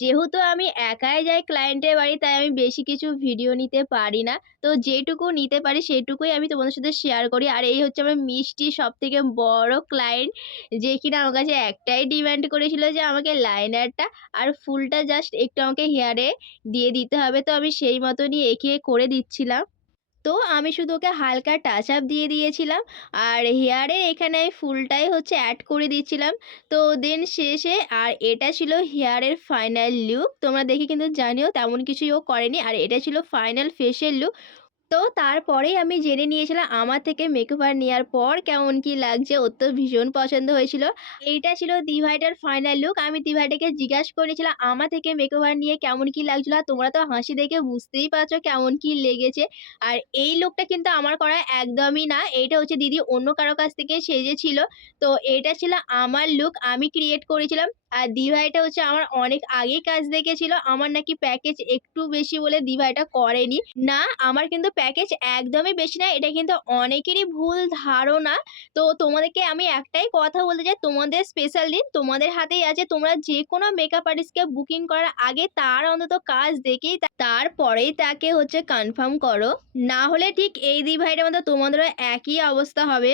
যেহেতু আমি একাই যাই ক্লায়েন্টের বাড়ি, তাই আমি বেশি কিছু ভিডিও নিতে পারি না। তো যেটুকু নিতে পারি সেটুকুই আমি তোমাদের সাথে শেয়ার করি। আর এই হচ্ছে আমার মিষ্টির সবথেকে বড় ক্লায়েন্ট, যে কিনা আমার কাছে একটাই ডিমান্ড করেছিল যে আমাকে লাইনারটা আর ফুলটা জাস্ট একটু আমাকে হেয়ারে দিয়ে দিতে হবে। তো আমি সেই মতনই এঁকে করে দিচ্ছিলাম। তো আমি শুধু ওকে হালকা টাচ আপ দিয়ে দিয়েছিলাম। আর হেয়ারের এখানে আমি ফুলটাই হচ্ছে অ্যাড করে দিচ্ছিলাম। তো দেন শেষে আর এটা ছিল হেয়ারের ফাইনাল লুক। তোমরা দেখে কিন্তু জানিও তেমন কিছুই ও করেনি। আর এটা ছিল ফাইনাল ফেসিয়াল লুক। তো তারপরেই আমি জেনে নিয়েছিলাম আমার থেকে মেকওভার নেওয়ার পর কেমন কি লাগছে। ওর তো ভীষণ পছন্দ হয়েছিল। এইটা ছিল দিভাইটার ফাইনাল লুক। আমি দিভাইটাকে জিজ্ঞাসা করে নিয়েছিলাম আমার থেকে মেকওভার নিয়ে কেমন কি লাগছিল। আর তোমরা তো হাসি দেখে বুঝতেই পারছো কেমন কি লেগেছে। আর এই লুকটা কিন্তু আমার করা একদমই না। এইটা হচ্ছে দিদি অন্য কারো কাছ থেকে সেজেছিল। তো এটা ছিল আমার লুক, আমি ক্রিয়েট করেছিলাম। আর দিভাইটা হচ্ছে আমার অনেক আগেই কাজ দেখেছিল। আমার নাকি প্যাকেজ একটু বেশি বলে দিভাইটা করেনি। না, আমার কিন্তু প্যাকেজ একদমই বেশি না। এটা কিন্তু অনেকেরই ভুল ধারণা। তো তোমাদেরকে আমি একটাই কথা বলতে চাই, তোমাদের স্পেশাল দিন তোমাদের হাতেই আছে। তোমরা যেকোনো মেকআপ আর্টিস্টকে বুকিং করার আগে তার অন্তত কাজ দেখেই তারপরেই তাকে হচ্ছে কনফার্ম করো। না হলে ঠিক এই দিভাইটার মতো তোমাদেরও একই অবস্থা হবে।